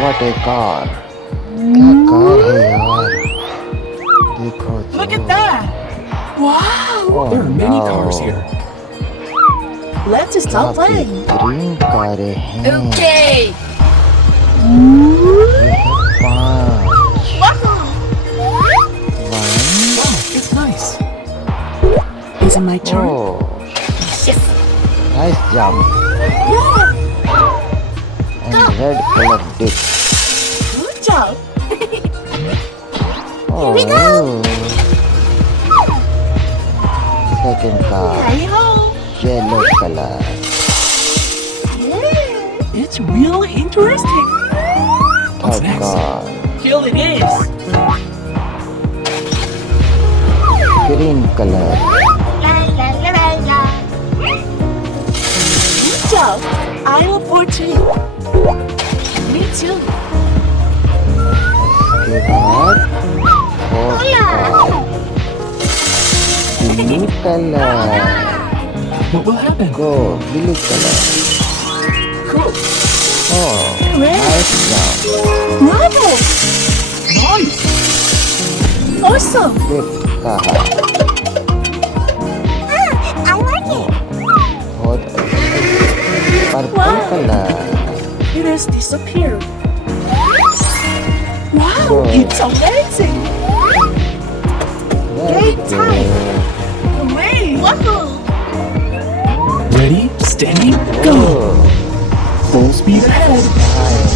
What a car! क्या car है यार? देखो तो। Look at that! Wow! Oh There are many no! cars here. Let's क्या stop playing. बेहतरीन कारें हैं। Okay. ये है 5। Wow! 1, Wow, it's nice. Is it my turn? oh, Yes. nice jump. And red color dip. Good job. Oh. we go. Second car, Hey ho. yellow color. Yeah. It's really interesting. What's Third next? car, Here it is. green color. Good job. I look forward to it. Me too. इसके बाद fourth car, blue color. What will happen? Go, blue color. Cool. Oh, Red. nice jump. Bravo. Nice. Awesome. Fifth car, I like it. बहुत अच्छी purple Wow. color. It has disappeared. Wow, Good. it's amazing. Very Great time. good. Hooray. Wahoo. Ready, steady, go. Oh, Full speed ahead. nice.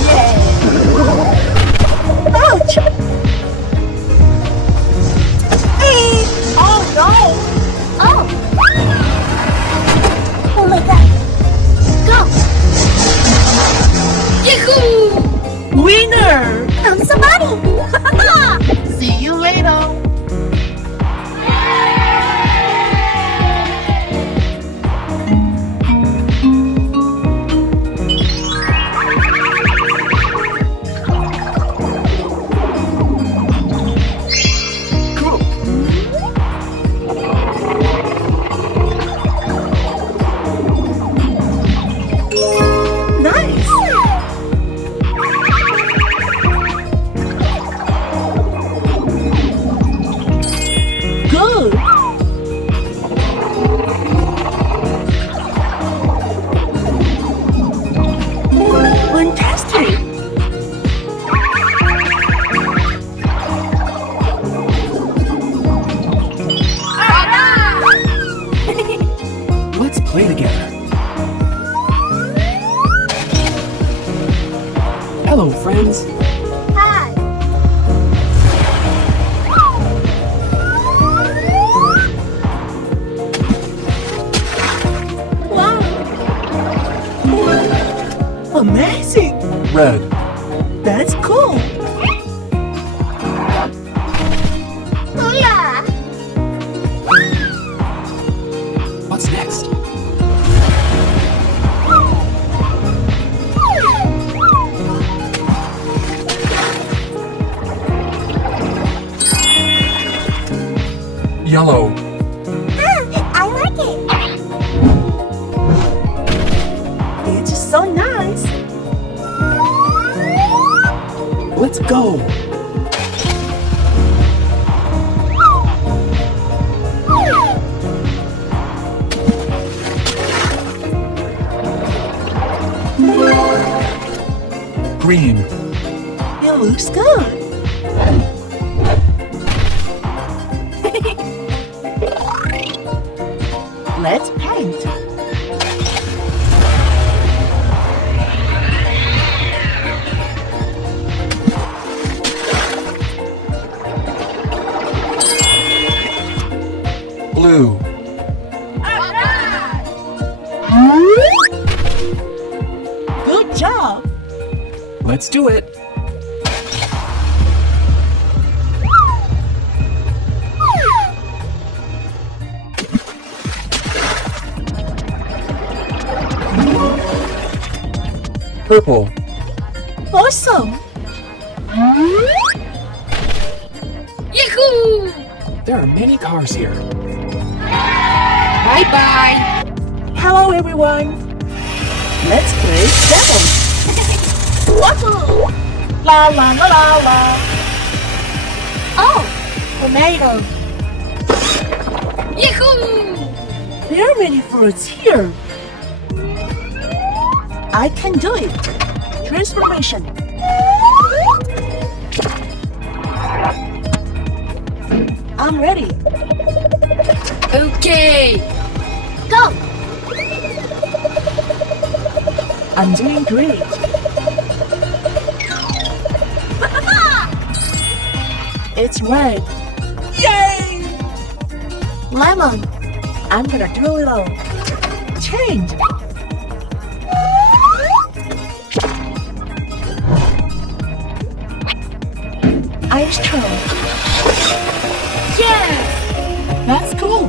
Ouch. Oh no. Oh. Oh my god. Go. Yahoo. Winner. I'm somebody. See you later. Cool. Nice. Good. Fantastic. Let's play together. Hello, friends. Hi. Wow. Amazing. Red. That's cool. Oh yeah. What's next? Yellow. I like it. It's so nice. Let's go. Green. It looks good. Let's paint. Blue. Good job. Let's do it. Purple. Awesome. Yahoo! There are many cars here. Bye bye. Hello, everyone. Let's play Devil. Wahoo! La la la la la. Oh, tomato. Yahoo! There are many fruits here. I can do it. Transformation. I'm ready. Okay. Go! I'm doing great. It's red. Yay! Lemon. I'm gonna do it all. Change. Ice cream. Yes! That's cool.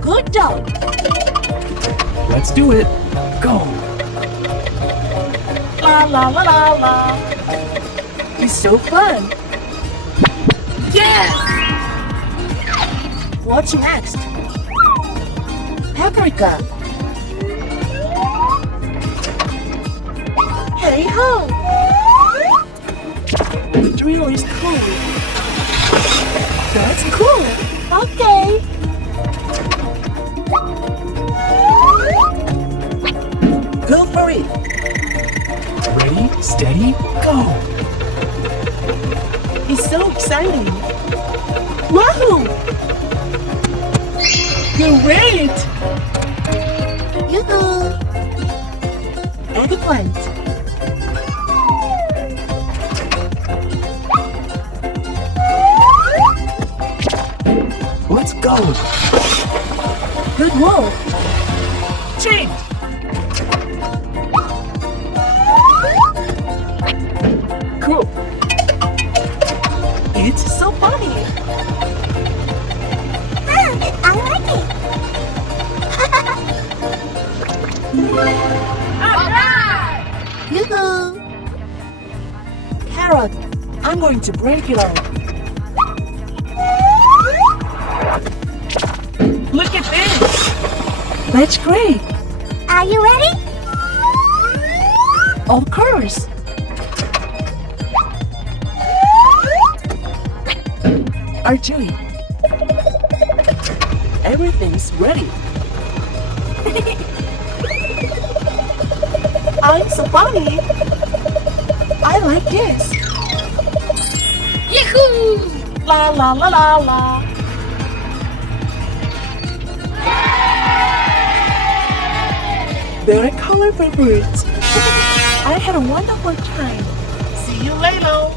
Good dog. Let's do it. Go. La la la la la. It's so fun. Yes! What's next? Paprika. Hey ho! The drill is cool. That's cool. Okay. Go for it. Ready, steady, go. It's so exciting. Wahoo! Great! Yoo-hoo! Eggplant. Let's go. Good work. Change. Cool. It's so funny. I like it. Alright! Yoo-hoo! Carrot. I'm going to break it off. Look at this. That's great. Are you ready? Of course. Archery. Everything's ready. I'm so funny. I like this. Yahoo! La la la la la. Very colorful fruits. I had a wonderful time. See you later.